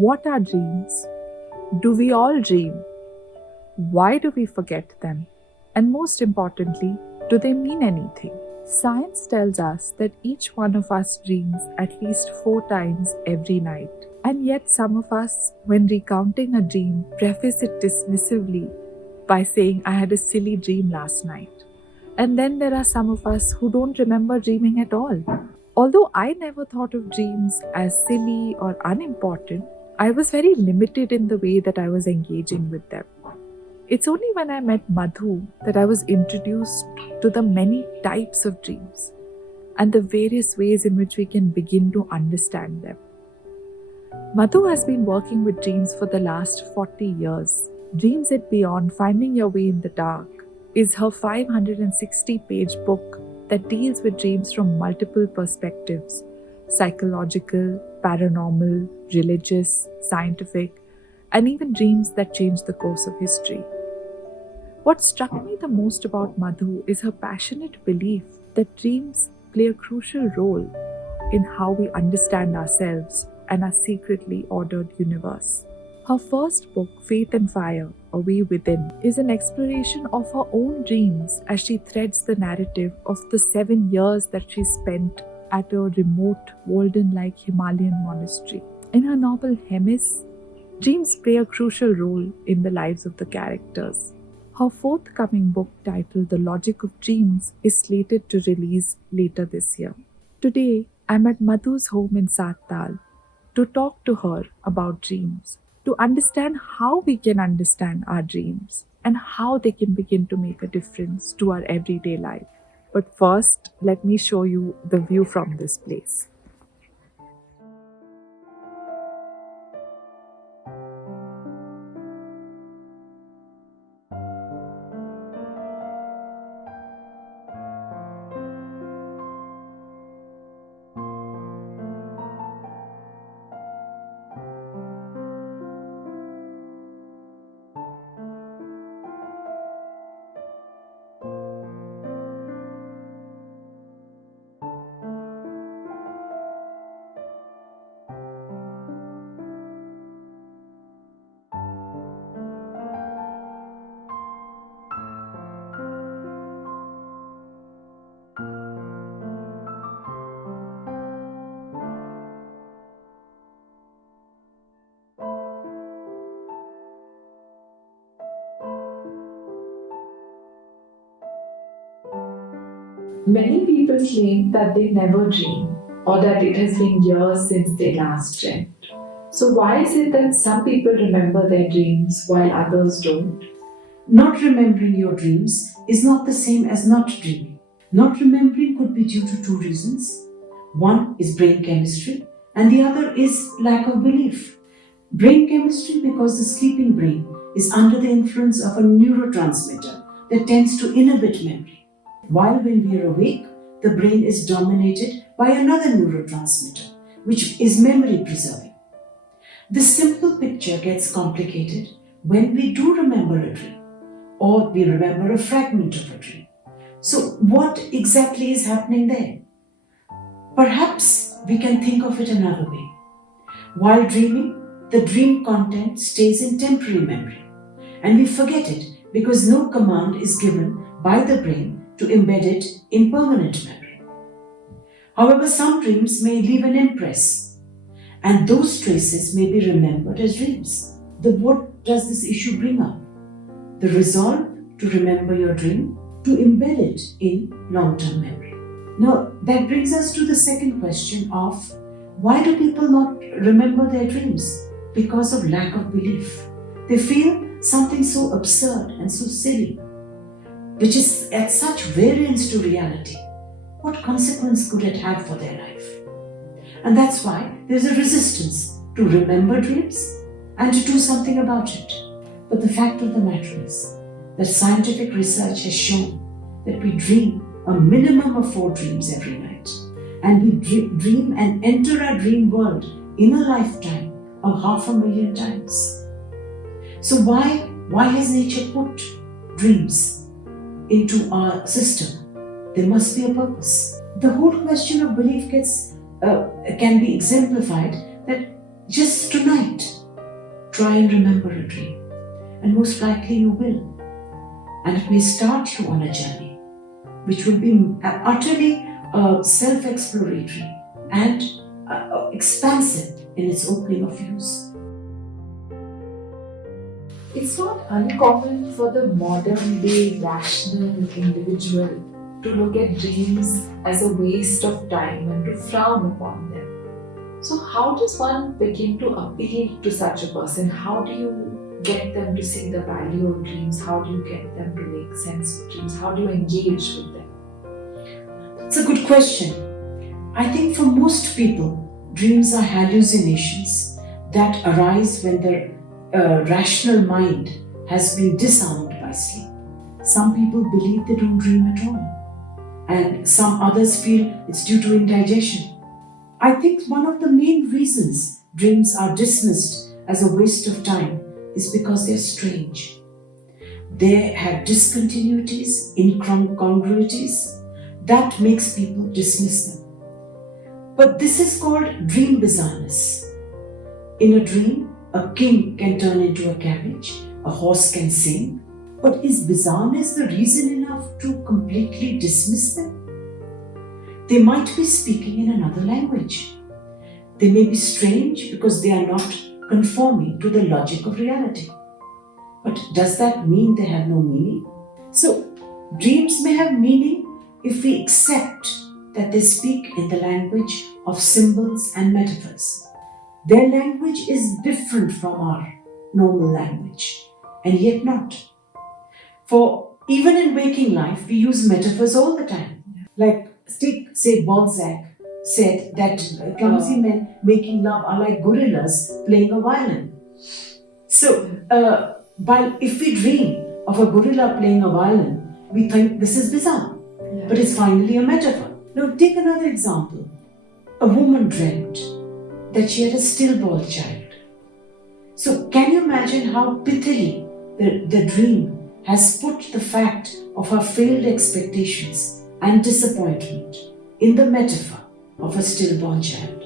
What are dreams? Do we all dream? Why do we forget them? And most importantly, do they mean anything? Science tells us that each one of us dreams at least 4 times every night. And yet, some of us, when recounting a dream, preface it dismissively by saying, I had a silly dream last night. And then there are some of us who don't remember dreaming at all. Although I never thought of dreams as silly or unimportant, I was very limited in the way that I was engaging with them. It's only when I met Madhu that I was introduced to the many types of dreams and the various ways in which we can begin to understand them. Madhu has been working with dreams for the last 40 years. Dreams It Beyond, Finding Your Way in the Dark is her 560-page book that deals with dreams from multiple perspectives: psychological, paranormal, religious, scientific, and even dreams that change the course of history. What struck me the most about Madhu is her passionate belief that dreams play a crucial role in how we understand ourselves and our secretly ordered universe. Her first book, Faith and Fire, A Way Within, is an exploration of her own dreams as she threads the narrative of the 7 years that she spent at a remote, Walden-like Himalayan monastery. In her novel Hemis, dreams play a crucial role in the lives of the characters. Her forthcoming book, titled The Logic of Dreams, is slated to release later this year. Today, I'm at Madhu's home in Sattal to talk to her about dreams, to understand how we can understand our dreams and how they can begin to make a difference to our everyday life. But first, let me show you the view from this place. Many people claim that they never dream or that it has been years since they last dreamt. So, why is it that some people remember their dreams while others don't? Not remembering your dreams is not the same as not dreaming. Not remembering could be due to 2 reasons. One is brain chemistry, and the other is lack of belief. Brain chemistry because the sleeping brain is under the influence of a neurotransmitter that tends to inhibit memory. While when we are awake, the brain is dominated by another neurotransmitter, which is memory preserving. This simple picture gets complicated when we do remember a dream, or we remember a fragment of a dream. So, what exactly is happening there? Perhaps we can think of it another way. While dreaming, the dream content stays in temporary memory, and we forget it because no command is given by the brain to embed it in permanent memory. However, some dreams may leave an impress, and those traces may be remembered as dreams. What does this issue bring up? The resolve to remember your dream, to embed it in long-term memory. Now, that brings us to the second question of why do people not remember their dreams? Because of lack of belief. They feel something so absurd and so silly, which is at such variance to reality. What consequence could it have for their life? And that's why there's a resistance to remember dreams and to do something about it. But the fact of the matter is that scientific research has shown that we dream a minimum of 4 dreams every night. And we dream and enter our dream world in a lifetime of 500,000 times. So why has nature put dreams into our system? There must be a purpose. The whole question of belief can be exemplified that Just tonight, try and remember a dream, and most likely you will. And it may start you on a journey which will be utterly self-exploratory and expansive in its opening of views. It's not uncommon for the modern day rational individual to look at dreams as a waste of time and to frown upon them. So how does one begin to appeal to such a person? How do you get them to see the value of dreams? How do you get them to make sense of dreams? How do you engage with them? It's a good question. I think for most people, dreams are hallucinations that arise when the rational mind has been disarmed by sleep. Some people believe they don't dream at all, and some others feel it's due to indigestion. I think one of the main reasons dreams are dismissed as a waste of time is because they're strange. They have discontinuities, incongruities that makes people dismiss them. But this is called dream bizarreness. In a dream, a king can turn into a cabbage, a horse can sing. But is bizarreness the reason enough to completely dismiss them? They might be speaking in another language. They may be strange because they are not conforming to the logic of reality. But does that mean they have no meaning? So, dreams may have meaning if we accept that they speak in the language of symbols and metaphors. Their language is different from our normal language, and yet not. For even in waking life, we use metaphors all the time. Like, say Balzac said that clumsy men making love are like gorillas playing a violin. So, if we dream of a gorilla playing a violin, we think this is bizarre. But it's finally a metaphor. Now take another example. A woman dreamt that she had a stillborn child. So can you imagine how pithily the dream has put the fact of her failed expectations and disappointment in the metaphor of a stillborn child?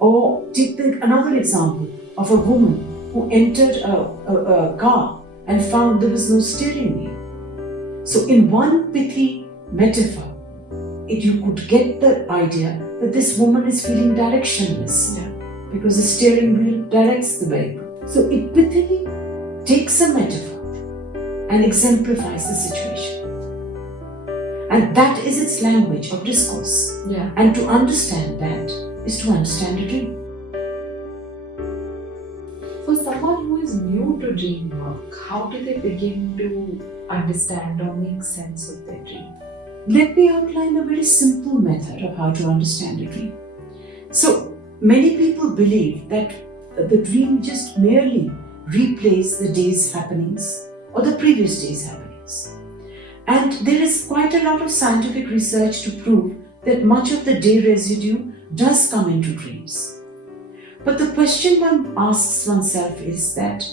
Or take another example of a woman who entered a car and found there was no steering wheel. So in one pithy metaphor, you could get the idea that this woman is feeling directionless because the steering wheel directs the vehicle. So it pithily takes a metaphor and exemplifies the situation. And that is its language of discourse. And to understand that is to understand a dream. For someone who is new to dream work, how do they begin to understand or make sense of their dream? Let me outline a very simple method of how to understand a dream. So, many people believe that the dream just merely replays the day's happenings or the previous day's happenings. And there is quite a lot of scientific research to prove that much of the day residue does come into dreams. But the question one asks oneself is that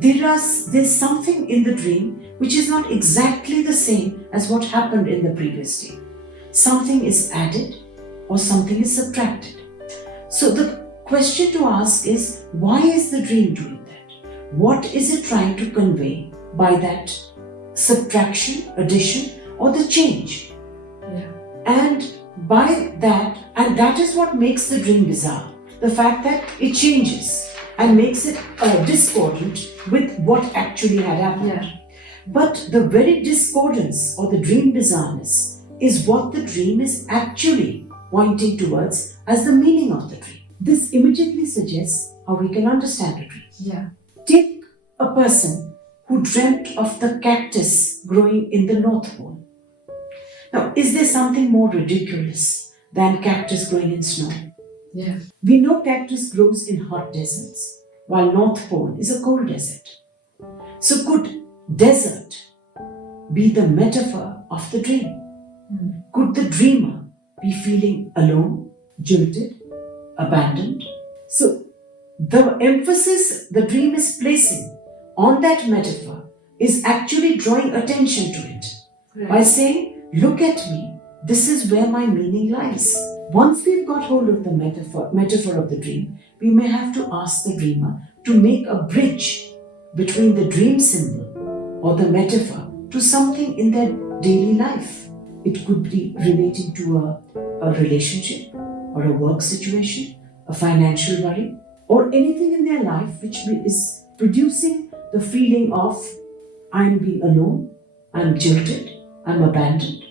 there's something in the dream which is not exactly the same as what happened in the previous day. Something is added or something is subtracted. So the question to ask is, why is the dream doing that? What is it trying to convey by that subtraction, addition, or the change? And by that, and that is what makes the dream bizarre. The fact that it changes and makes it discordant with what actually had happened. But the very discordance or the dream bizarreness is what the dream is actually pointing towards as the meaning of the dream. This immediately suggests how we can understand a dream. Take a person who dreamt of the cactus growing in the North Pole. Now, is there something more ridiculous than cactus growing in snow? We know cactus grows in hot deserts, while North Pole is a cold desert. So could desert be the metaphor of the dream? Could the dreamer be feeling alone, jilted, abandoned? So the emphasis the dream is placing on that metaphor is actually drawing attention to it by saying, look at me, this is where my meaning lies. Once we've got hold of the metaphor of the dream, we may have to ask the dreamer to make a bridge between the dream symbol or the metaphor to something in their daily life. It could be relating to a relationship or a work situation, a financial worry, or anything in their life which is producing the feeling of I'm being alone, I'm jilted, I'm abandoned.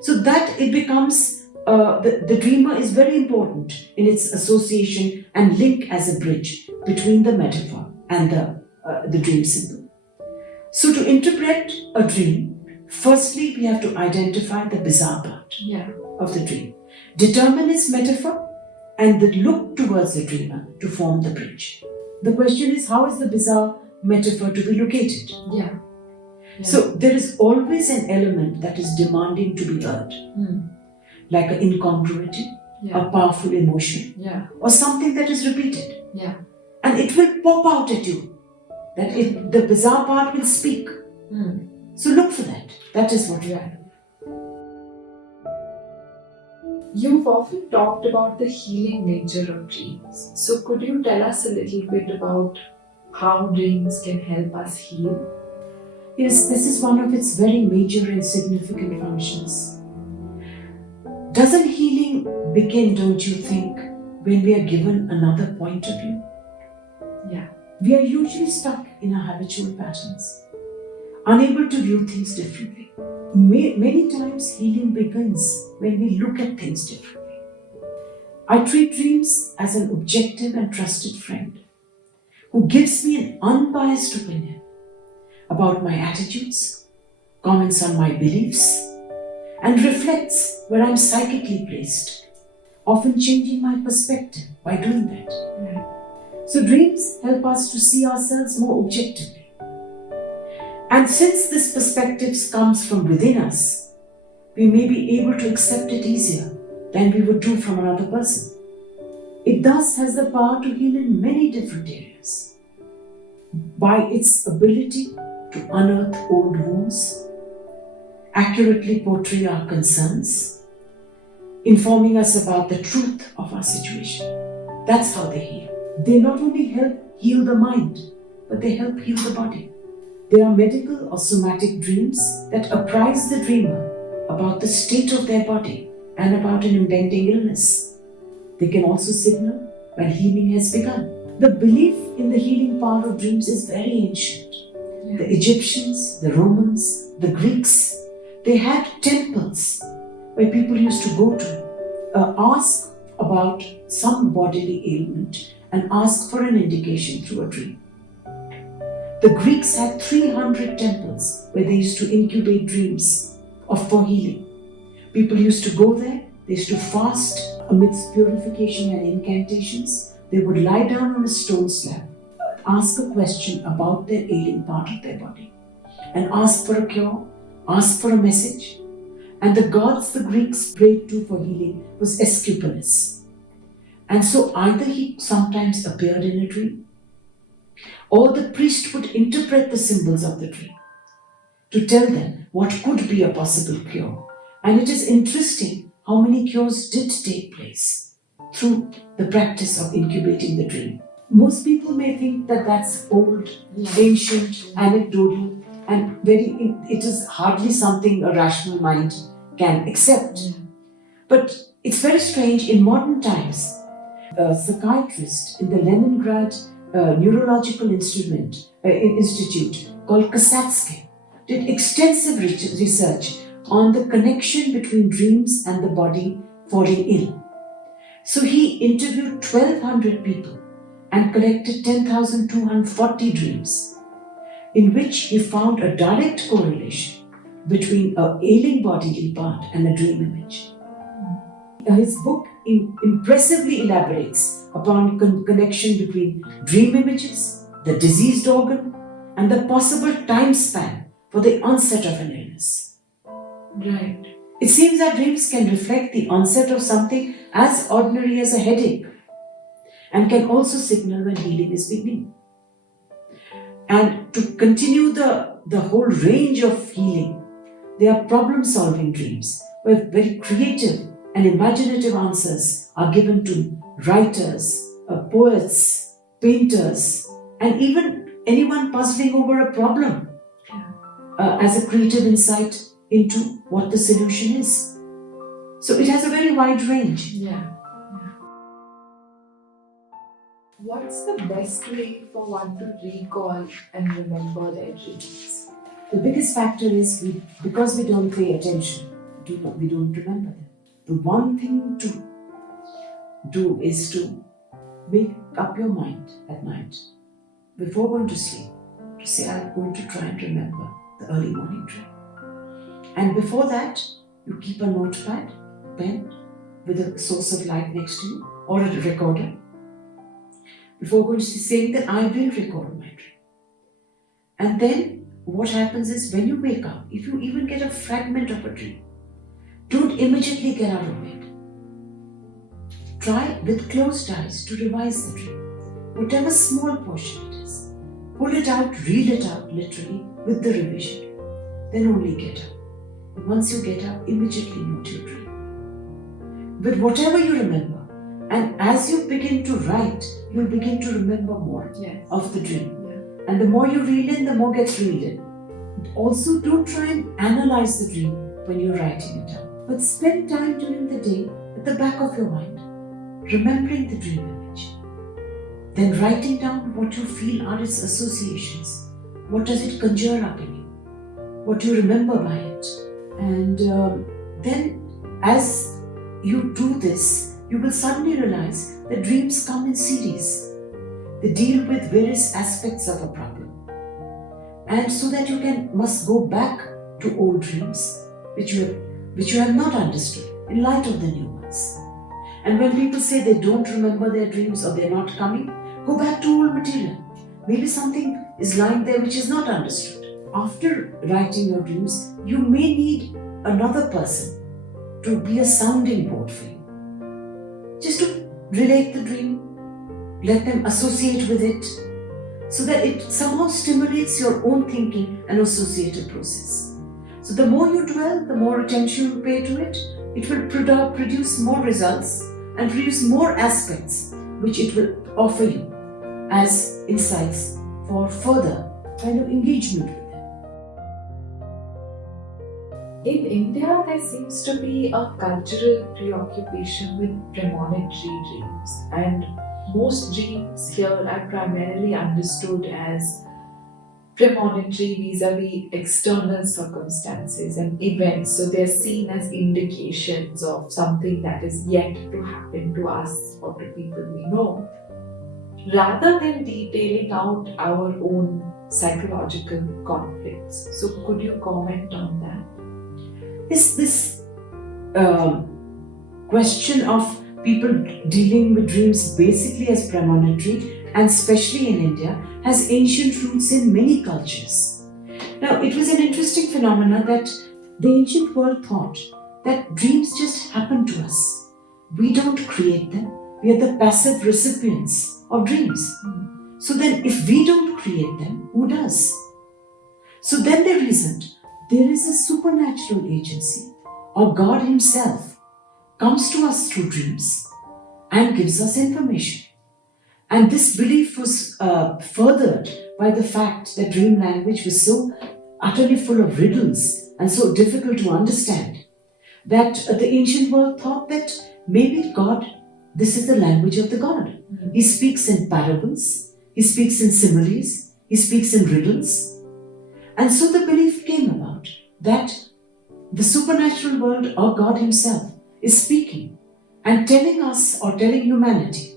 So that it becomes, the dreamer is very important in its association and link as a bridge between the metaphor and the dream symbol. So to interpret a dream, firstly we have to identify the bizarre part of the dream, determine its metaphor, and then look towards the dreamer to form the bridge. The question is, how is the bizarre metaphor to be located? Yeah. So there is always an element that is demanding to be heard, like an incongruity, a powerful emotion, or something that is repeated. And it will pop out at you, that the bizarre part will speak. So look for that. That is what we are. You've often talked about the healing nature of dreams. So could you tell us a little bit about how dreams can help us heal? Yes, this is one of its very major and significant functions. Doesn't healing begin, don't you think, when we are given another point of view? Yeah. We are usually stuck in our habitual patterns, unable to view things differently. Many times healing begins when we look at things differently. I treat dreams as an objective and trusted friend who gives me an unbiased opinion about my attitudes, comments on my beliefs, and reflects where I'm psychically placed, often changing my perspective by doing that. So dreams help us to see ourselves more objectively. And since this perspective comes from within us, we may be able to accept it easier than we would do from another person. It thus has the power to heal in many different areas. By its ability to unearth old wounds, accurately portray our concerns, informing us about the truth of our situation. That's how they heal. They not only help heal the mind, but they help heal the body. They are medical or somatic dreams that apprise the dreamer about the state of their body and about an impending illness. They can also signal when healing has begun. The belief in the healing power of dreams is very ancient. The Egyptians, the Romans, the Greeks, they had temples where people used to go to, ask about some bodily ailment and ask for an indication through a dream. The Greeks had 300 temples where they used to incubate dreams for healing. People used to go there, they used to fast amidst purification and incantations. They would lie down on a stone slab, ask a question about their ailing part of their body, and ask for a cure, ask for a message. And the gods the Greeks prayed to for healing was Asclepius. And so either he sometimes appeared in a dream, or the priest would interpret the symbols of the dream to tell them what could be a possible cure. And it is interesting how many cures did take place through the practice of incubating the dream. Most people may think that that's old, ancient, anecdotal, and it is hardly something a rational mind can accept. But it's very strange. In modern times, a psychiatrist in the Leningrad Neurological Institute called Kasatsky did extensive research on the connection between dreams and the body falling ill. So he interviewed 1,200 people and collected 10,240 dreams, in which he found a direct correlation between an ailing bodily part and a dream image. His book impressively elaborates upon connection between dream images, the diseased organ, and the possible time span for the onset of an illness. Right. It seems that dreams can reflect the onset of something as ordinary as a headache and can also signal when healing is beginning. And to continue the whole range of healing, there are problem-solving dreams where very creative and imaginative answers are given to writers, poets, painters, and even anyone puzzling over a problem as a creative insight into what the solution is. So it has a very wide range. Yeah. What's the best way for one to recall and remember their dreams? The biggest factor is because we don't pay attention, we don't remember them. The one thing to do is to make up your mind at night before going to sleep to say, I'm going to try and remember the early morning dream. And before that, you keep a notepad, pen with a source of light next to you or a recorder. Before going to sleep, saying that I will record my dream. And then what happens is when you wake up, if you even get a fragment of a dream, don't immediately get out of bed. Try with closed eyes to revise the dream, whatever small portion it is. Pull it out, read it out literally with the revision. Then only get up. And once you get up, immediately note your dream. With whatever you remember, and as you begin to write, you'll begin to remember more of the dream. Yeah. And the more you reel in, the more gets reeled in. Also, don't try and analyze the dream when you're writing it down, but spend time during the day at the back of your mind, remembering the dream image. Then writing down what you feel are its associations. What does it conjure up in you? What do you remember by it? And then as you do this, you will suddenly realize that dreams come in series. They deal with various aspects of a problem. And so that you must go back to old dreams which you have not understood in light of the new ones. And when people say they don't remember their dreams or they're not coming, go back to old material. Maybe something is lying there which is not understood. After writing your dreams, you may need another person to be a sounding board for you. Just to relate the dream, let them associate with it, so that it somehow stimulates your own thinking and associative process. So the more you dwell, the more attention you pay to it, it will produce more results and produce more aspects which it will offer you as insights for further kind of engagement with them. In India, there seems to be a cultural preoccupation with premonitory dreams, and most dreams here are primarily understood as premonitory vis-a-vis external circumstances and events, so they're seen as indications of something that is yet to happen to us or to people we know, rather than detailing out our own psychological conflicts. So could you comment on that? This question of people dealing with dreams basically as premonitory, and especially in India, has ancient roots in many cultures. Now, it was an interesting phenomenon that the ancient world thought that dreams just happen to us. We don't create them. We are the passive recipients of dreams. So then, if we don't create them, who does? So then they reasoned, there is a supernatural agency, or God Himself comes to us through dreams and gives us information. And this belief was furthered by the fact that dream language was so utterly full of riddles and so difficult to understand that the ancient world thought that maybe God, this is the language of the God. He speaks in parables, He speaks in similes, He speaks in riddles. And so the belief came about that the supernatural world or God Himself is speaking and telling us or telling humanity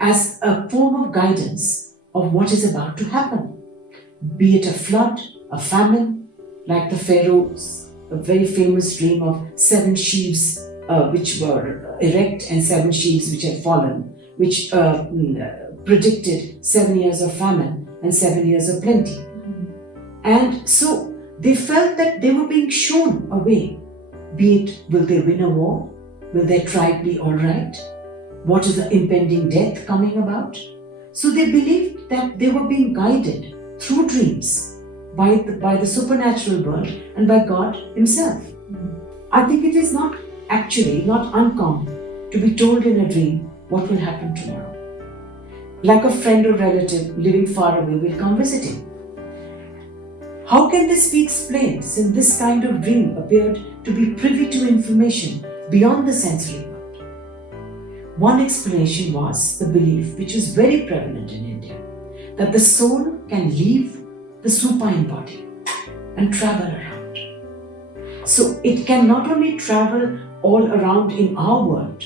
as a form of guidance of what is about to happen. Be it a flood, a famine, like the Pharaoh's a very famous dream of 7 sheaves which were erect and 7 sheaves which had fallen, which predicted 7 years of famine and 7 years of plenty. And so they felt that they were being shown a way. Be it, will they win a war? Will their tribe be all right? What is the impending death coming about? So they believed that they were being guided through dreams by the supernatural world and by God Himself. I think it is not uncommon to be told in a dream what will happen tomorrow. Like a friend or relative living far away will come visiting. How can this be explained since this kind of dream appeared to be privy to information beyond the sensory world? One explanation was the belief, which is very prevalent in India, that the soul can leave the supine body and travel around. So it can not only travel all around in our world,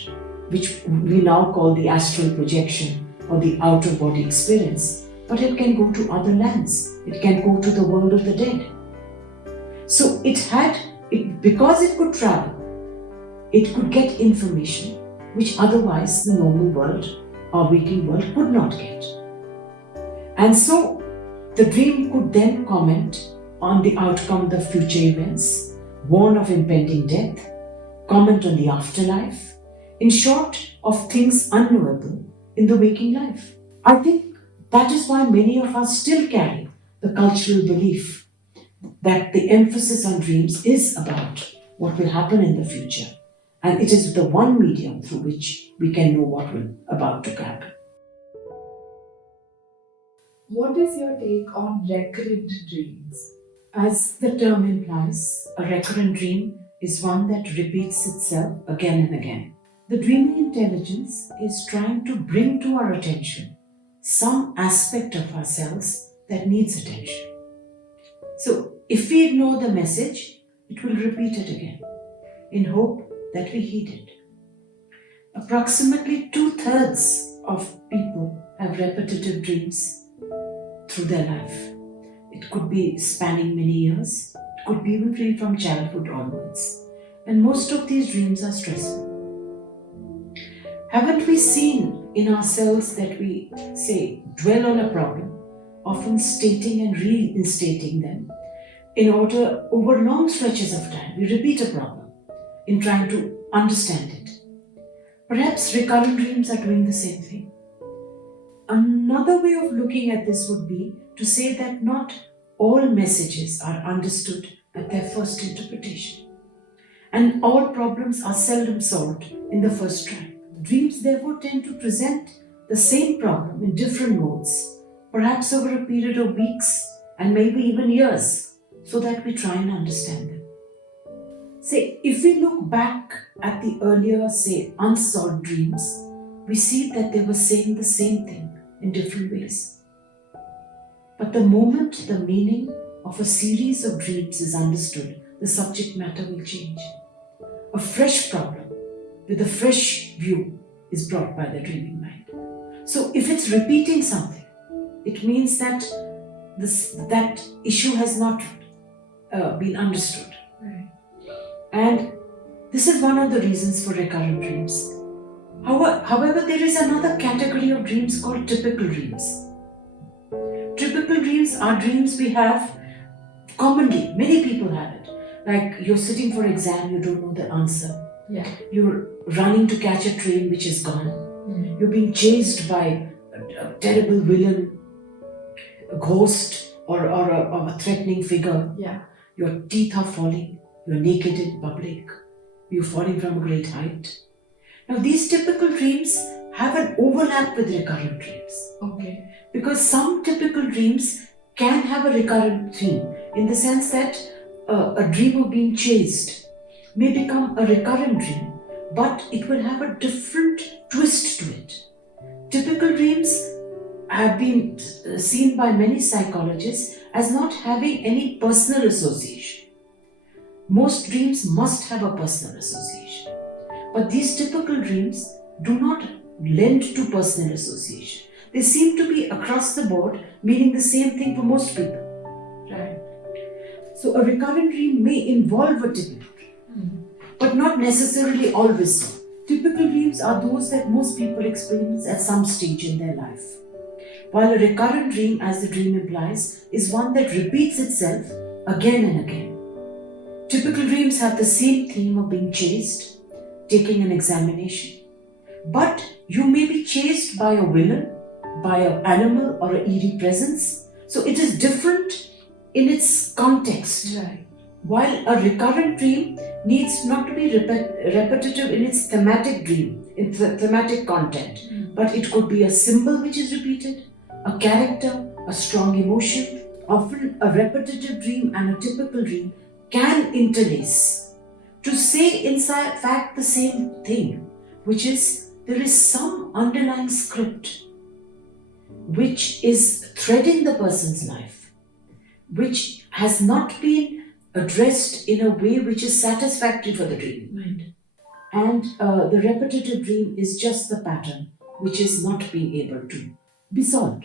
which we now call the astral projection or the outer body experience, but it can go to other lands. It can go to the world of the dead. So because it could travel, it could get information which otherwise the normal world or waking world could not get. And so the dream could then comment on the outcome of the future events, warn of impending death, comment on the afterlife, in short, of things unknowable in the waking life. I think that is why many of us still carry the cultural belief that the emphasis on dreams is about what will happen in the future, and it is the one medium through which we can know what will about to happen. What is your take on recurrent dreams? As the term implies, a recurrent dream is one that repeats itself again and again. The dreaming intelligence is trying to bring to our attention some aspect of ourselves that needs attention. So, if we ignore the message, it will repeat it again, in hope that we heed it. Approximately 2/3 of people have repetitive dreams through their life. It could be spanning many years, it could be even from childhood onwards, and most of these dreams are stressful. Haven't we seen in ourselves that we say dwell on a problem, often stating and reinstating them in order over long stretches of time? We repeat a problem in trying to understand it. Perhaps recurrent dreams are doing the same thing. Another way of looking at this would be to say that not all messages are understood at their first interpretation, and all problems are seldom solved in the first try. Dreams therefore tend to present the same problem in different modes, perhaps over a period of weeks and maybe even years, so that we try and understand them. Say, if we look back at the earlier, unsolved dreams, we see that they were saying the same thing in different ways. But the moment the meaning of a series of dreams is understood, the subject matter will change. A fresh problem with a fresh view is brought by the dreaming mind. So if it's repeating something, it means that that issue has not been understood. Right. And this is one of the reasons for recurrent dreams. However, there is another category of dreams called typical dreams. Typical dreams are dreams we have commonly, many people have it. Like you're sitting for exam, you don't know the answer. Yeah. You're running to catch a train which is gone. You're being chased by a terrible villain, a ghost, or a threatening figure. Yeah. Your teeth are falling. You're naked in public. You're falling from a great height. Now, these typical dreams have an overlap with recurrent dreams. Okay. Because some typical dreams can have a recurrent theme, in the sense that a dream of being chased may become a recurrent dream, but it will have a different twist to it. Typical dreams have been seen by many psychologists as not having any personal association. Most dreams must have a personal association, but these typical dreams do not lend to personal association. They seem to be across the board, meaning the same thing for most people. Right. So a recurrent dream may involve a typical dream, but not necessarily always so. Typical dreams are those that most people experience at some stage in their life, while a recurrent dream, as the dream implies, is one that repeats itself again and again. Typical dreams have the same theme of being chased, taking an examination, but you may be chased by a villain, by an animal or an eerie presence. So it is different in its context. Right. While a recurrent dream needs not to be repetitive in its thematic dream, in thematic content, but it could be a symbol which is repeated, a character, a strong emotion. Often a repetitive dream and a typical dream can interlace to say in fact the same thing, which is there is some underlying script which is threading the person's life, which has not been addressed in a way which is satisfactory for the dream. Right. And the repetitive dream is just the pattern which is not being able to be solved.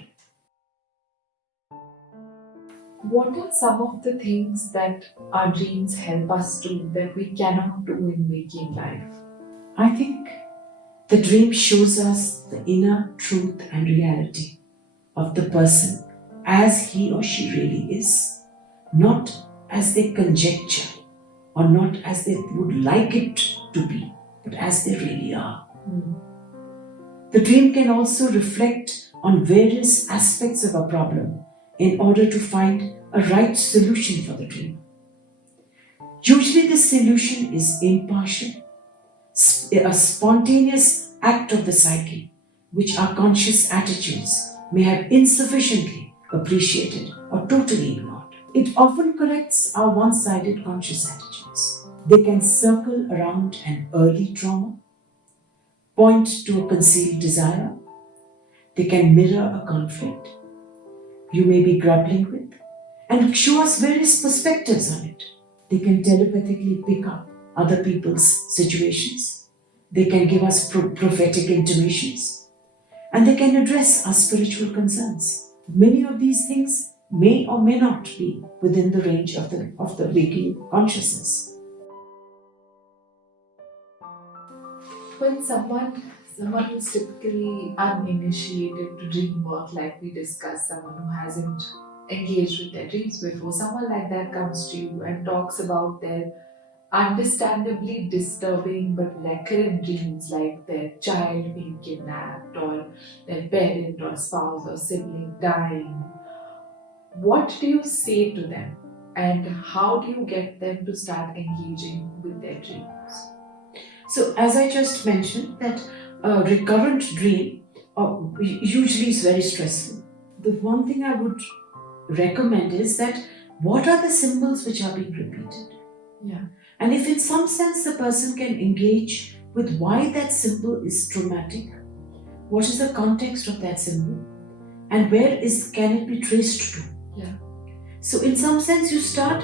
What are some of the things that our dreams help us do that we cannot do in waking life? I think the dream shows us the inner truth and reality of the person as he or she really is, not as they conjecture or not as they would like it to be, but as they really are. The dream can also reflect on various aspects of a problem in order to find a right solution for the dream. Usually, this solution is impartial, a spontaneous act of the psyche, which our conscious attitudes may have insufficiently appreciated or totally ignored. It often corrects our one-sided conscious attitudes. They can circle around an early trauma, point to a concealed desire. They can mirror a conflict you may be grappling with and show us various perspectives on it. They can telepathically pick up other people's situations. They can give us prophetic intimations, and they can address our spiritual concerns. Many of these things may or may not be within the range of the waking consciousness. When someone who's typically uninitiated to dream work, like we discussed, someone who hasn't engaged with their dreams before, someone like that comes to you and talks about their understandably disturbing but recurrent dreams, like their child being kidnapped or their parent or spouse or sibling dying. What do you say to them, and how do you get them to start engaging with their dreams? So, as I just mentioned, that a recurrent dream usually is very stressful. The one thing I would recommend is that what are the symbols which are being repeated? Yeah. And if in some sense the person can engage with why that symbol is traumatic, what is the context of that symbol, and can it be traced to? Yeah. So in some sense you start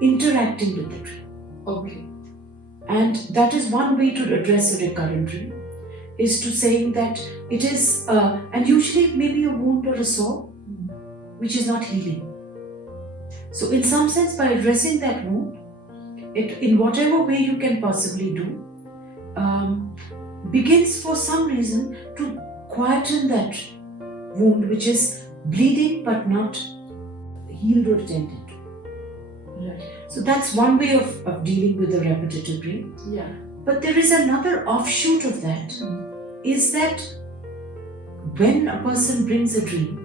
interacting with the dream. Okay. And that is one way to address a recurrent dream, is to saying that it is, and usually it may be a wound or a sore, which is not healing. So in some sense, by addressing that wound, in whatever way you can possibly do, begins for some reason to quieten that wound which is bleeding but not healed or attended to. Right. So that's one way of dealing with a repetitive dream. Yeah. But there is another offshoot of that, is that when a person brings a dream,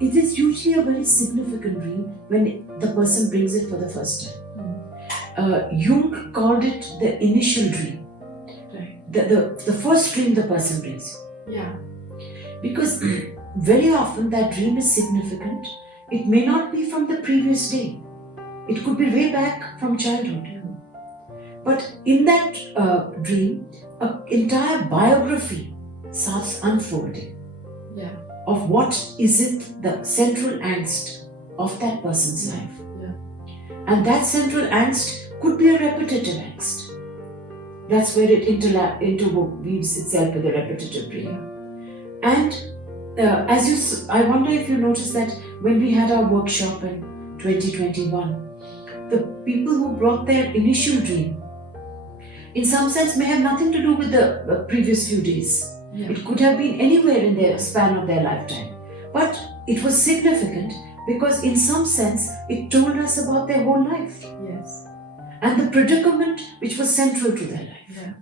it is usually a very significant dream when the person brings it for the first time. Jung called it the initial dream. Right. The first dream the person brings. Yeah. Because very often that dream is significant. It may not be from the previous day. It could be way back from childhood. But in that dream, an entire biography starts unfolding. Yeah. Of what is it, the central angst of that person's life. Yeah. And that central angst could be a repetitive angst. That's where it interweaves itself with a repetitive dream. And I wonder if you noticed that when we had our workshop in 2021, the people who brought their initial dream, in some sense, may have nothing to do with the previous few days. Yeah. It could have been anywhere in the span of their lifetime. But it was significant because in some sense, it told us about their whole life. Yes. And the predicament which was central to their life. Yeah.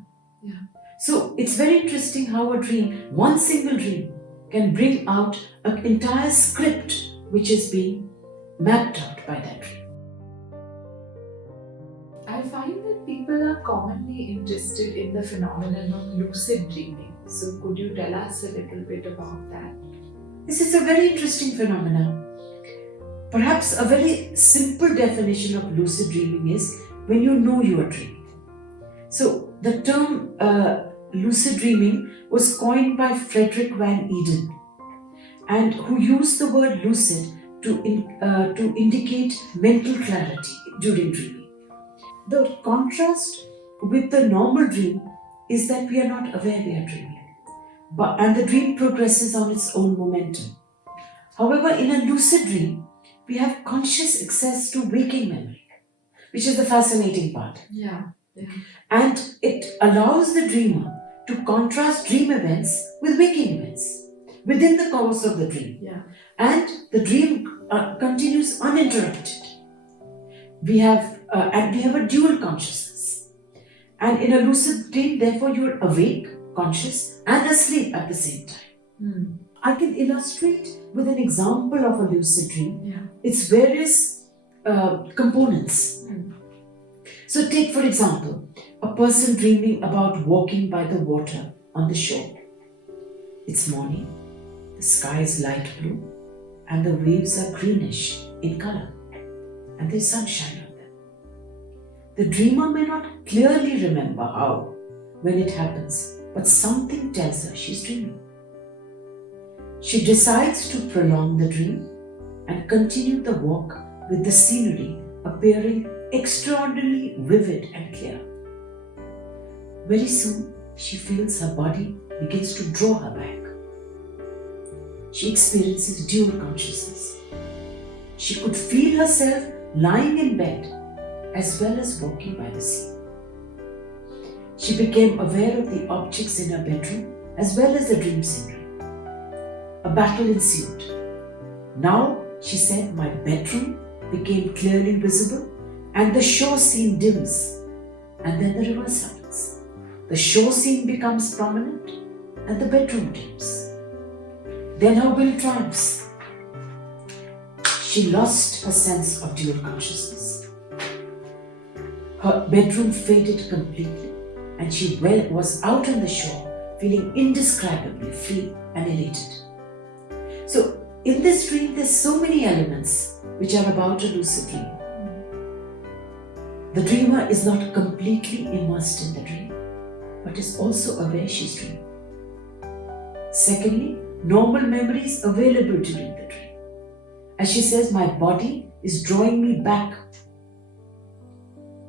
Yeah. So it's very interesting how a dream, one single dream, can bring out an entire script which is being mapped out by that dream. commonly interested in the phenomenon of lucid dreaming. So, could you tell us a little bit about that? This is a very interesting phenomenon. Perhaps a very simple definition of lucid dreaming is when you know you are dreaming. So, the term lucid dreaming was coined by Frederick Van Eden, and who used the word lucid to indicate mental clarity during dreaming. The contrast with the normal dream is that we are not aware we are dreaming, and the dream progresses on its own momentum. However, in a lucid dream, we have conscious access to waking memory, which is the fascinating part. Yeah. And it allows the dreamer to contrast dream events with waking events within the course of the dream. Yeah. And the dream continues uninterrupted. We have a dual consciousness. And in a lucid dream, therefore, you're awake, conscious, and asleep at the same time. I can illustrate with an example of a lucid dream. Yeah. Its various components. So take, for example, a person dreaming about walking by the water on the shore. It's morning, the sky is light blue, and the waves are greenish in color, and there's sunshine on them. The dreamer may not clearly remember how, when it happens, but something tells her she's dreaming. She decides to prolong the dream and continue the walk with the scenery appearing extraordinarily vivid and clear. Very soon, she feels her body begins to draw her back. She experiences dual consciousness. She could feel herself lying in bed as well as walking by the sea. She became aware of the objects in her bedroom as well as the dream scenery. A battle ensued. Now, she said, my bedroom became clearly visible and the shore scene dims, and then the reverse happens. The shore scene becomes prominent and the bedroom dims. Then her will triumphs. She lost her sense of dual consciousness. Her bedroom faded completely and she was out on the shore feeling indescribably free and elated. So, in this dream, there's so many elements which are about a lucid dream. The dreamer is not completely immersed in the dream, but is also aware she's dreaming. Secondly, normal memory is available during the dream. As she says, my body is drawing me back.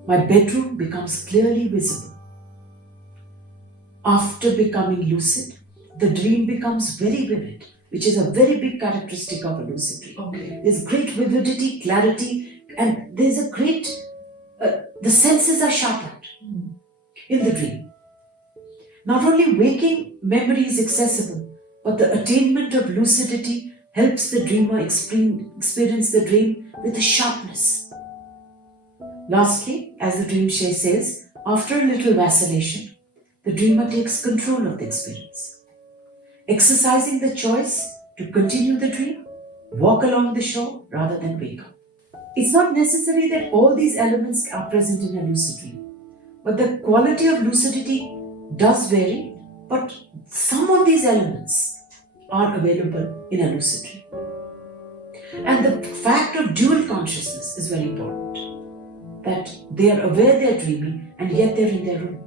My bedroom becomes clearly visible. After becoming lucid, the dream becomes very vivid, which is a very big characteristic of a lucid dream. Okay. There's great vividity, clarity, and there's a great, the senses are sharpened in the dream. Not only waking memory is accessible, but the attainment of lucidity helps the dreamer experience the dream with a sharpness. Lastly, as the dream says, after a little vacillation, the dreamer takes control of the experience, exercising the choice to continue the dream, walk along the shore rather than wake up. It's not necessary that all these elements are present in a lucid dream, but the quality of lucidity does vary, but some of these elements are available in a lucid dream. And the fact of dual consciousness is very important, that they are aware they are dreaming and yet they're in their room.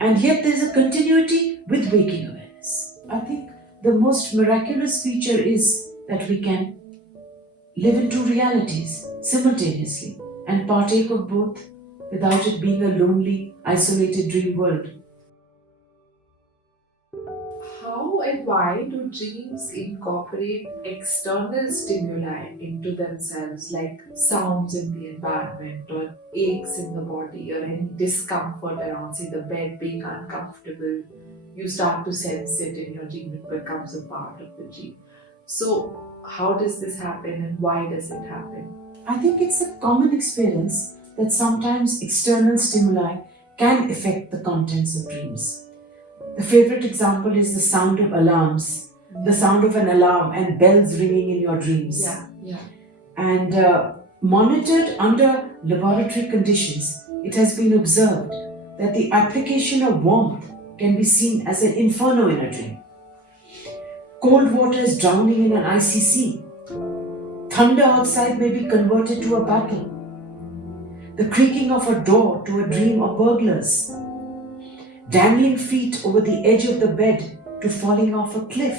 And yet there is a continuity with waking awareness. I think the most miraculous feature is that we can live in two realities simultaneously and partake of both without it being a lonely, isolated dream world. How and why do dreams incorporate external stimuli into themselves, like sounds in the environment or aches in the body or any discomfort around, say, the bed being uncomfortable? You start to sense it in your dream, it becomes a part of the dream. So, how does this happen and why does it happen? I think it's a common experience that sometimes external stimuli can affect the contents of dreams. The favorite example is the sound of alarms, the sound of an alarm and bells ringing in your dreams. Yeah. And monitored under laboratory conditions, it has been observed that the application of warmth can be seen as an inferno in a dream. Cold water is drowning in an icy sea. Thunder outside may be converted to a battle. The creaking of a door to a dream of burglars. Dangling feet over the edge of the bed to falling off a cliff.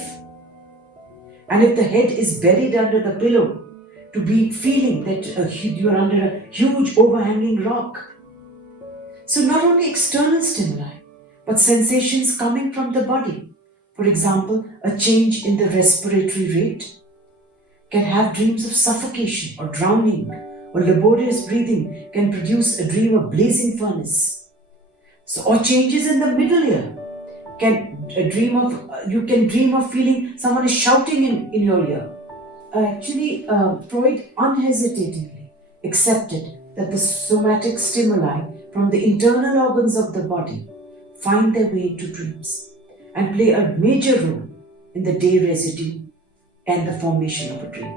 And if the head is buried under the pillow, to be feeling that you are under a huge overhanging rock. So not only external stimuli, but sensations coming from the body. For example, a change in the respiratory rate can have dreams of suffocation or drowning, or laborious breathing can produce a dream of blazing furnace. So, or changes in the middle ear you can dream of feeling someone is shouting in your ear. Actually, Freud unhesitatingly accepted that the somatic stimuli from the internal organs of the body find their way into dreams and play a major role in the day residue and the formation of a dream.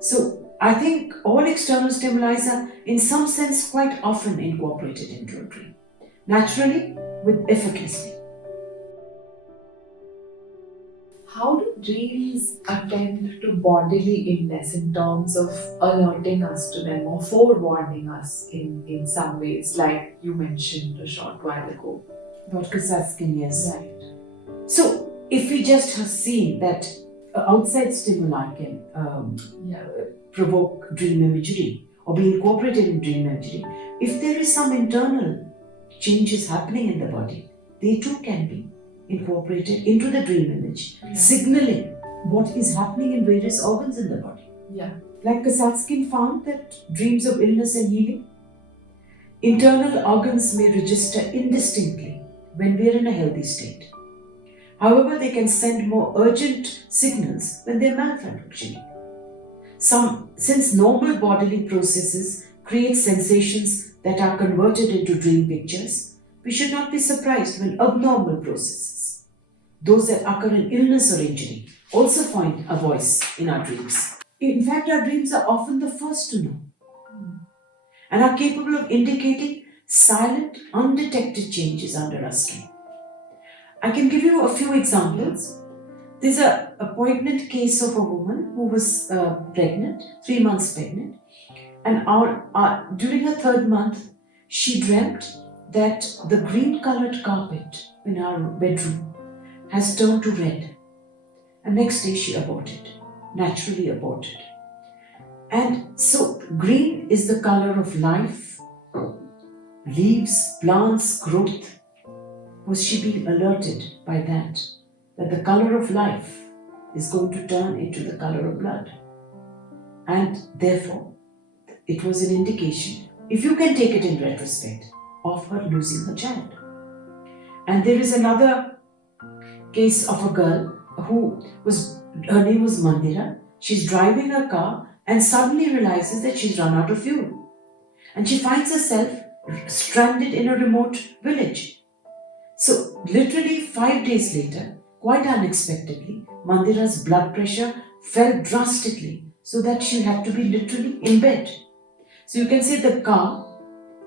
So, I think all external stimuli are in some sense quite often incorporated into a dream, naturally with effortlessly. How do dreams attend to bodily illness in terms of alerting us to them or forewarning us in some ways, like you mentioned a short while ago? About Kasatskin, yes. Right. So, if we just have seen that outside stimuli can provoke dream imagery or be incorporated in dream imagery, if there is some internal changes happening in the body, they too can be incorporated into the dream image, signaling what is happening in various organs in the body. Yeah. Like Kasatskin found that dreams of illness and healing, internal organs may register indistinctly when we are in a healthy state. However, they can send more urgent signals when they are malfunctioning. Since normal bodily processes create sensations that are converted into dream pictures, we should not be surprised when abnormal processes, those that occur in illness or injury, also find a voice in our dreams. In fact, our dreams are often the first to know and are capable of indicating silent, undetected changes under our skin. I can give you a few examples. There's a poignant case of a woman who was pregnant, 3 months pregnant, and during her 3rd month, she dreamt that the green-colored carpet in our bedroom has turned to red. And next day she aborted, naturally aborted. And so green is the color of life, leaves, plants, growth. Was she being alerted by that the color of life is going to turn into the color of blood? And therefore, it was an indication, if you can take it in retrospect, of her losing her child. And there is another case of a girl her name was Mandira. She's driving her car and suddenly realizes that she's run out of fuel. And she finds herself stranded in a remote village. So literally 5 days later, quite unexpectedly, Mandira's blood pressure fell drastically so that she had to be literally in bed. So you can say the car,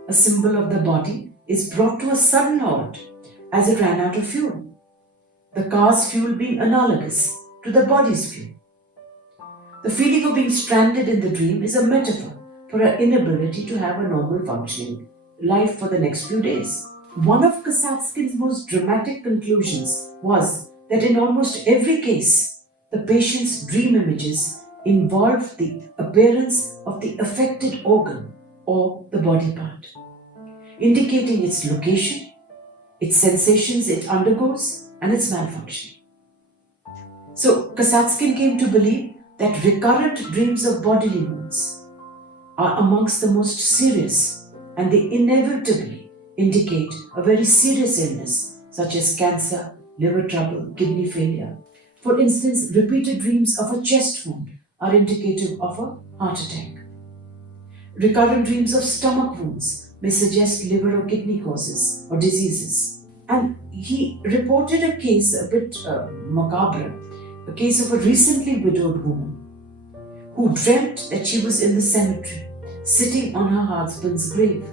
a symbol of the body, is brought to a sudden halt as it ran out of fuel. The car's fuel being analogous to the body's fuel. The feeling of being stranded in the dream is a metaphor for our inability to have a normal functioning life for the next few days. One of Kasatskin's most dramatic conclusions was that in almost every case, the patient's dream images involved the appearance of the affected organ or the body part, indicating its location, its sensations it undergoes, and its malfunction. So Kasatskin came to believe that recurrent dreams of bodily wounds are amongst the most serious, and they inevitably indicate a very serious illness such as cancer, liver trouble, kidney failure. For instance, repeated dreams of a chest wound are indicative of a heart attack. Recurrent dreams of stomach wounds may suggest liver or kidney causes or diseases. And he reported a case a bit macabre, a case of a recently widowed woman who dreamt that she was in the cemetery, sitting on her husband's grave.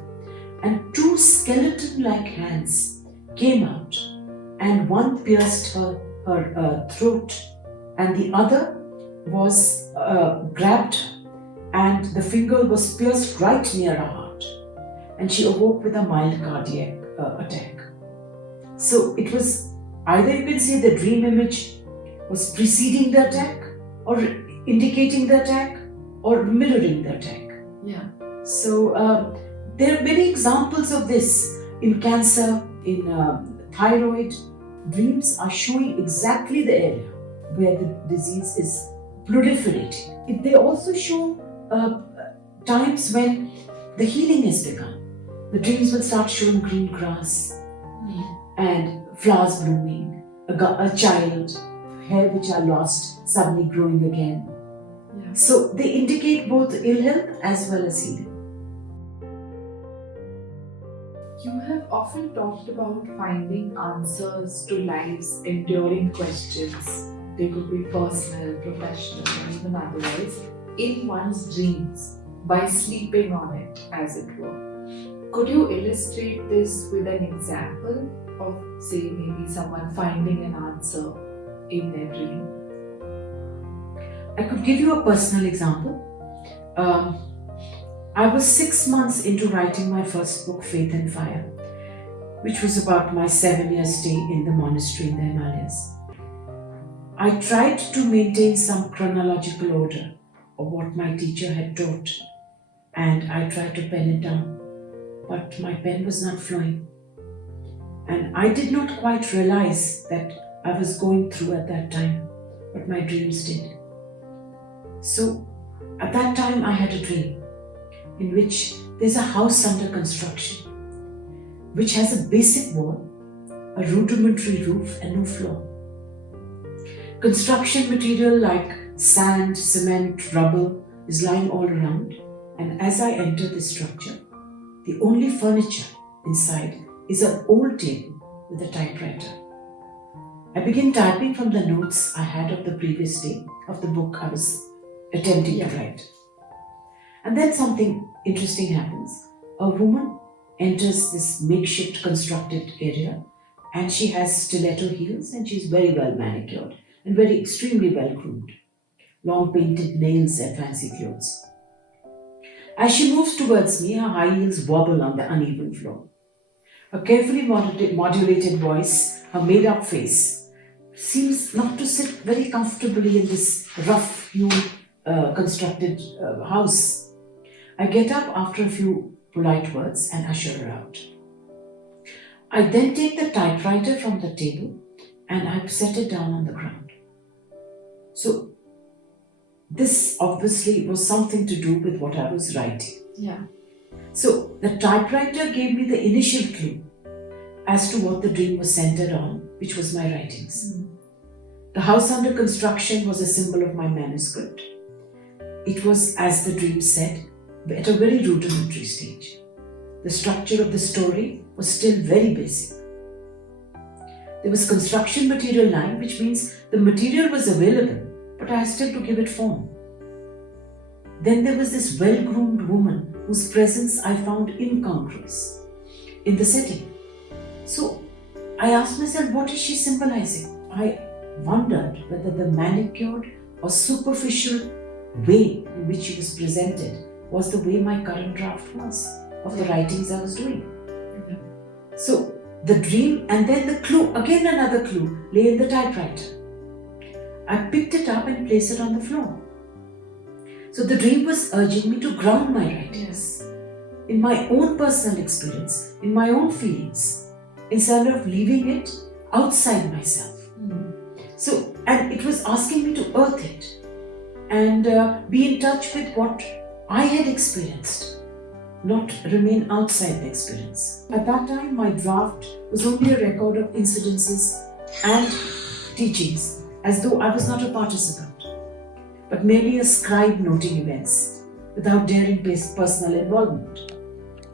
and two skeleton-like hands came out, and one pierced her throat, and the other was grabbed her, and the finger was pierced right near her heart, and she awoke with a mild cardiac attack. So it was either you can say the dream image was preceding the attack, or indicating the attack, or mirroring the attack. Yeah. So there are many examples of this in cancer, in thyroid. Dreams are showing exactly the area where the disease is proliferating. They also show times when the healing has begun. The dreams will start showing green grass and flowers blooming, a child, hair which are lost suddenly growing again. Yeah. So they indicate both ill health as well as healing. You have often talked about finding answers to life's enduring questions. They could be personal, professional, and even otherwise, in one's dreams by sleeping on it, as it were. Could you illustrate this with an example of, say, maybe someone finding an answer in their dream? I could give you a personal example. I was 6 months into writing my first book, Faith and Fire, which was about my 7-year stay in the monastery in the Himalayas. I tried to maintain some chronological order of what my teacher had taught, and I tried to pen it down, but my pen was not flowing. And I did not quite realize that I was going through at that time, but my dreams did. So at that time I had a dream in which there's a house under construction, which has a basic wall, a rudimentary roof and no floor. Construction material like sand, cement, rubble is lying all around, and as I enter this structure, the only furniture inside is an old table with a typewriter. I begin typing from the notes I had of the previous day of the book I was attempting to write. And then something interesting happens. A woman enters this makeshift constructed area, and she has stiletto heels, and she's very well manicured and very extremely well groomed. Long painted nails and fancy clothes. As she moves towards me, her high heels wobble on the uneven floor. Her carefully modulated voice, her made-up face, seems not to sit very comfortably in this rough-hewn constructed house. I get up after a few polite words and usher her out. I then take the typewriter from the table and I set it down on the ground. So this obviously was something to do with what I was writing. Yeah. So the typewriter gave me the initial clue as to what the dream was centered on, which was my writings. The house under construction was a symbol of my manuscript. It was, as the dream said, at a very rudimentary stage. The structure of the story was still very basic. There was construction material lying, which means the material was available, but I had still to give it form. Then there was this well-groomed woman whose presence I found incongruous in the setting. So I asked myself, what is she symbolizing? I wondered whether the manicured or superficial way in which she was presented was the way my current draft was of the writings I was doing. So the dream and then the clue, again another clue, lay in the typewriter. I picked it up and placed it on the floor. So the dream was urging me to ground my writings in my own personal experience, in my own feelings, instead of leaving it outside myself. So, and it was asking me to earth it and be in touch with what I had experienced, not remain outside the experience. At that time, my draft was only a record of incidences and teachings, as though I was not a participant, but merely a scribe noting events without daring personal involvement.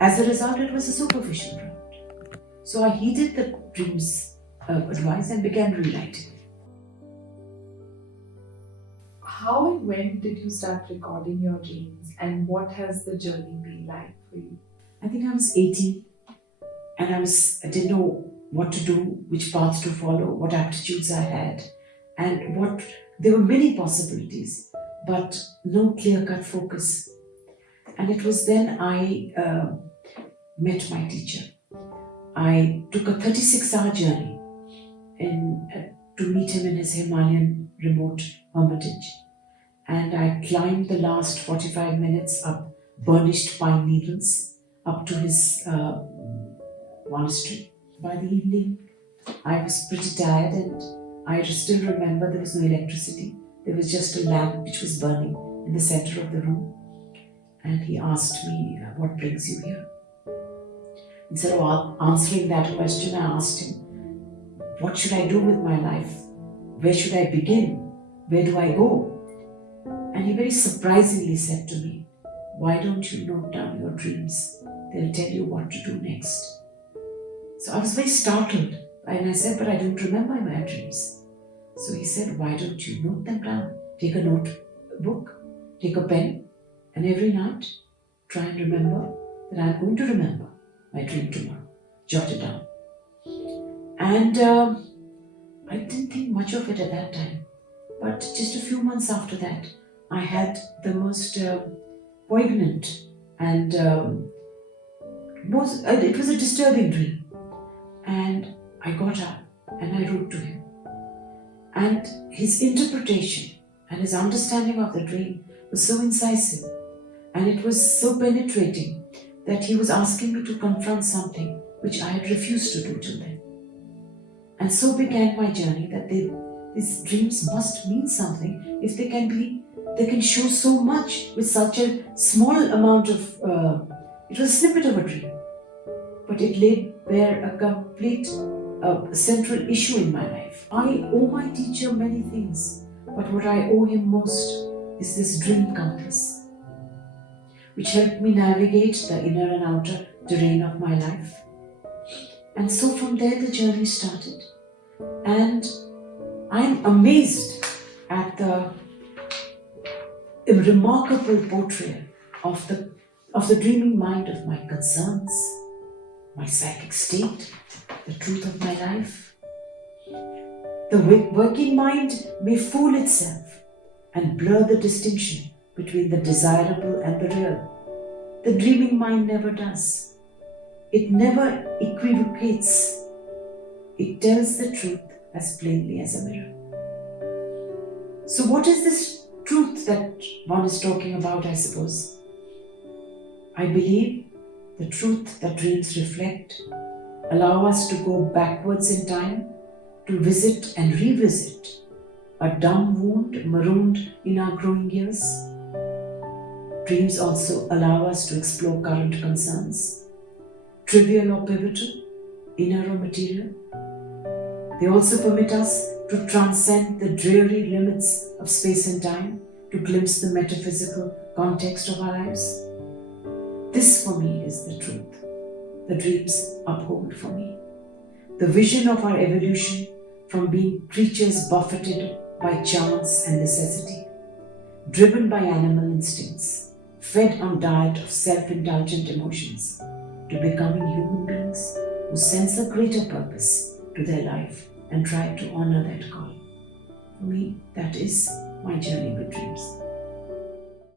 As a result, it was a superficial draft. So I heeded the dream's advice and began rewriting. How and when did you start recording your dreams, and what has the journey been like for you? I think I was 18, and I didn't know what to do, which paths to follow, what aptitudes I had, and there were many possibilities, but no clear-cut focus. And it was then I met my teacher. I took a 36-hour journey to meet him in his Himalayan remote hermitage. And I climbed the last 45 minutes up burnished pine needles up to his monastery. By the evening, I was pretty tired, and I still remember there was no electricity. There was just a lamp which was burning in the center of the room. And he asked me, what brings you here? Instead of answering that question, I asked him, what should I do with my life? Where should I begin? Where do I go? And he very surprisingly said to me, why don't you note down your dreams? They'll tell you what to do next. So I was very startled, and I said, but I don't remember my dreams. So he said, why don't you note them down? Take a notebook, take a pen, and every night try and remember that I'm going to remember my dream tomorrow. Jot it down. And I didn't think much of it at that time. But just a few months after that, I had the most poignant and it was a disturbing dream. And I got up and I wrote to him. And his interpretation and his understanding of the dream was so incisive, and it was so penetrating that he was asking me to confront something which I had refused to do till then. And so began my journey that these dreams must mean something if they can show so much with such a small amount of, it was a snippet of a dream, but it laid bare a complete central issue in my life. I owe my teacher many things, but what I owe him most is this dream compass, which helped me navigate the inner and outer terrain of my life. And so from there the journey started. And I'm amazed at the remarkable portrayal of the dreaming mind of my concerns, my psychic state, the truth of my life. The working mind may fool itself and blur the distinction between the desirable and the real. The dreaming mind never does. It never equivocates. It tells the truth as plainly as a mirror. So what is this truth that one is talking about, I suppose? I believe the truth that dreams reflect allow us to go backwards in time, to visit and revisit a dumb wound marooned in our growing years. Dreams also allow us to explore current concerns, trivial or pivotal, inner or material. They also permit us to transcend the dreary limits of space and time, to glimpse the metaphysical context of our lives. This for me is the truth the dreams uphold for me. The vision of our evolution from being creatures buffeted by chance and necessity, driven by animal instincts, fed on diet of self-indulgent emotions, to becoming human beings who sense a greater purpose to their life and try to honor that call. For me, that is my journey with dreams.